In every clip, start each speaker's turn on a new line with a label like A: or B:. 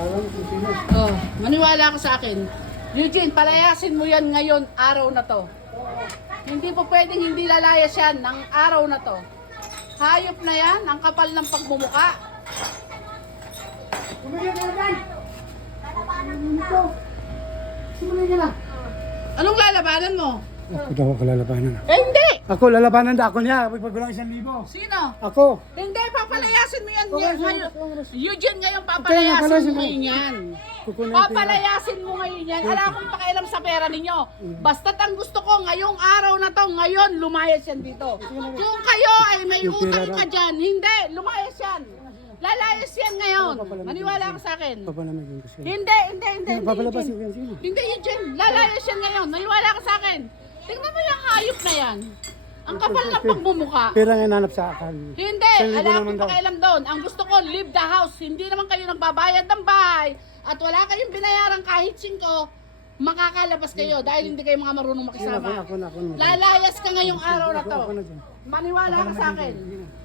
A: Alam kung sino.
B: Oh, maniwala ka sa akin. Eugene, palayasin mo yan ngayon, araw na to. Hindi po pwedeng hindi lalayas yan ng araw na to. Hayop na yan, ang kapal ng pagmumuka.
A: Ka na ka na!
B: Anong lalabanan mo?
A: Ako daw ako lalabanan.
B: Eh, hindi!
A: Ako lalabanan na ako niya. Pag lang isang libo.
B: Sino?
A: Ako.
B: Hindi, papalayasin mo yan.
A: Okay,
B: ngayon. Eugene, ngayon
A: Okay,
B: papalayasin
A: papalayasin
B: mo
A: mo.
B: ngayon yan.
A: Kukunin.
B: Papalayasin mo ngayon yan. Wala akong pakialam sa pera ninyo. Basta't ang gusto ko, ngayong araw na to, ngayon, lumayas yan dito. Kung kayo ay may
A: Yung pera
B: utang
A: daw.
B: ka dyan, hindi, lumayas yan. Lalayas yan ngayon. Maniwala ka sa akin.
A: Ko siya.
B: Hindi, hindi, hindi. hindi,
A: Papalabasin ko
B: Eugene.
A: yan sino?
B: Hindi, Eugene. Lalayas yan ngayon. Maniwala ka sa akin. Tingnan mo yung hayop na yan. Ang kapal ng pagmumuka.
A: Pera nga nanap sa akin.
B: Hindi,
A: Isang libo
B: wala
A: naman
B: akong
A: daw.
B: pakialam doon. Ang gusto ko, leave the house. Hindi naman kayo nagbabayad ng bahay at wala kayong binayaran kahit singko, makakalabas kayo dahil hindi kayo mga marunong
A: Ako,
B: makisama.
A: ako na, ako na.
B: Lalayas ka ngayong araw na to.
A: Ako na dyan.
B: Maniwala ka sa akin.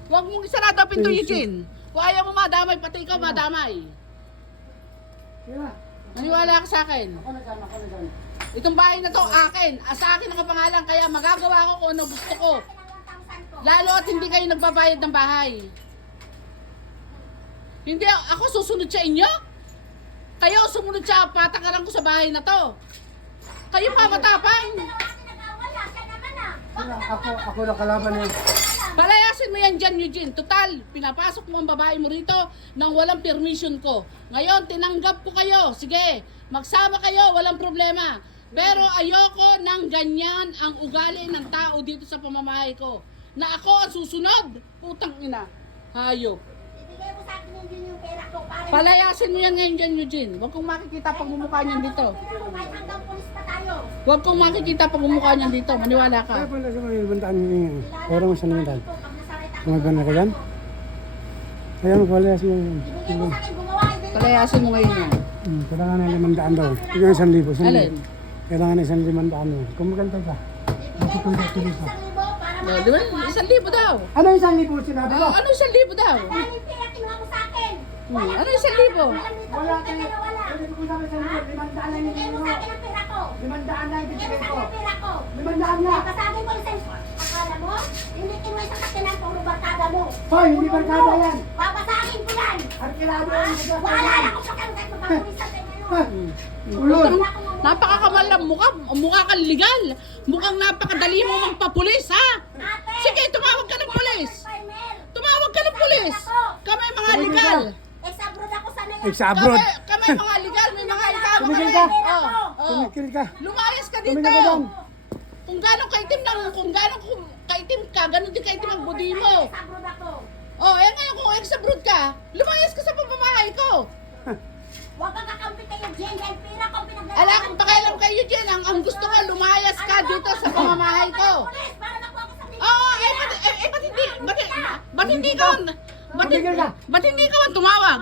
B: Huwag mong isarado ang pinto, Eugene. Kung ayaw mo madamay, pati ikaw madamay. Maniwala ka sa akin.
A: Ako na dyan, ako na dyan.
B: Itong bahay na to, akin. Ah, Sa akin ang kapangalan, kaya magagawa ko kung ano gusto ko. Lalo at hindi kayo nagbabayad ng bahay. Hindi, ako susunod sa inyo. Kayo sumunod sa patakaran ko sa bahay na to. Kayo pa matapang.
A: Ako, ako na kalaban niya.
B: Palayasin mo yan dyan, Eugene. Total, pinapasok mo ang babae mo rito nang walang permission ko. Ngayon, tinanggap ko kayo. Sige, magsama kayo, walang problema. Pero ayoko ng ganyan ang ugali ng tao dito sa pamamahay ko. Na ako ang susunod. Putang ina. Hayop.
C: Ibigay mo sa akin yung yun yung pera ko para
B: Palayasin mo yan ngayon dyan, Eugene. Huwag kong makikita pag mumukha niyan dito.
C: kahit hanggang pulis pa tayo.
B: Huwag kong makikita pag mumukha niyan dito. Maniwala ka.
A: Kaya pala sa mga limandaan niya. Pera mo sa limandaan.
C: Ito, pag nasakit ako,
A: Mga gana ka yan? Kaya mo pala sa mga...
C: ibigay mo sa akin gumawa. ibigay mo
B: Palayasin mo ngayon yan.
A: Hmm, kailangan na limandaan daw. Tingnan isang libo. Isang
B: Alin?
A: Libo. Kailangan na isang limandaan daw. Kung maganda ka.
C: Sa yung isang libo para
B: Oh, di ba? Isang libo daw.
A: Ano isang libo sinabi mo?
B: Ano isang libo daw?
C: Yung pera kinuha mo sa akin.
B: Hmm, ano isang libo?
A: Wala kayo.
C: na wala.
A: Pwede ko sabi sa libo. Limandaan lang yung
C: sa pera ko.
A: Limandaan lang yung
C: sa
A: ko.
C: pera ko.
A: Limandaan nga.
C: Kasabi ko isang akala mo, hindi kinuha isang kakinan puro barkada mo.
A: Hoy, hindi barkada yan.
C: Babasahin ko yan.
A: Arkilado
C: Ha?
A: yung
C: Wala na akong pakialam kahit magpapulisan sa inyo.
A: Ulol.
B: Napakakamal ng mukha. Mukha kang legal. Mukhang napakadali mo magpapulis, ha? Sige, tumawag ka ng pulis. Tumawag ka ng pulis. Kami mga legal.
C: Ex-abroad ako
A: sa abroad.
B: Kami, kami mga legal. May mga ikama
A: Tumigil
B: kami.
A: ka.
B: Oh, oh.
A: Tumikil ka.
B: Lumayas ka dito.
A: Tumigil ka dyan.
B: Kung gano'ng kaitim lang, kung gano'ng kaitim ka, gano'n din kaitim ang budi mo.
C: Ex-abroad ako.
B: Oh, eh ngayon kung ex-abroad ka, lumayas ka sa pamamahay ko.
C: Huwag kang
B: Ala kung pakialam kayo dyan, ang, ang gusto ko, lumayas ka dito sa pamamahay ko. Oo, eh, ba't, eh, eh, ba't hindi, ba't, ba't hindi ka, ba't, ba't hindi ka man tumawag?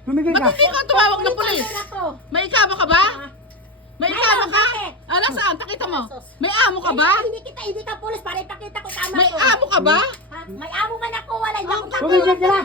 A: Tumigil
B: Ba't
A: ka.
B: hindi ka tumawag ng pulis? May ikama ka ba? May ikama ka? Ano saan? Takita mo. May amo ka ba?
C: Hindi kita, hindi ka pulis para ipakita ko tama
B: May
C: ko.
B: amo ka ba?
C: May amo man ako, wala. Hindi ako
B: Ang
C: tapos.
A: Tumigil ka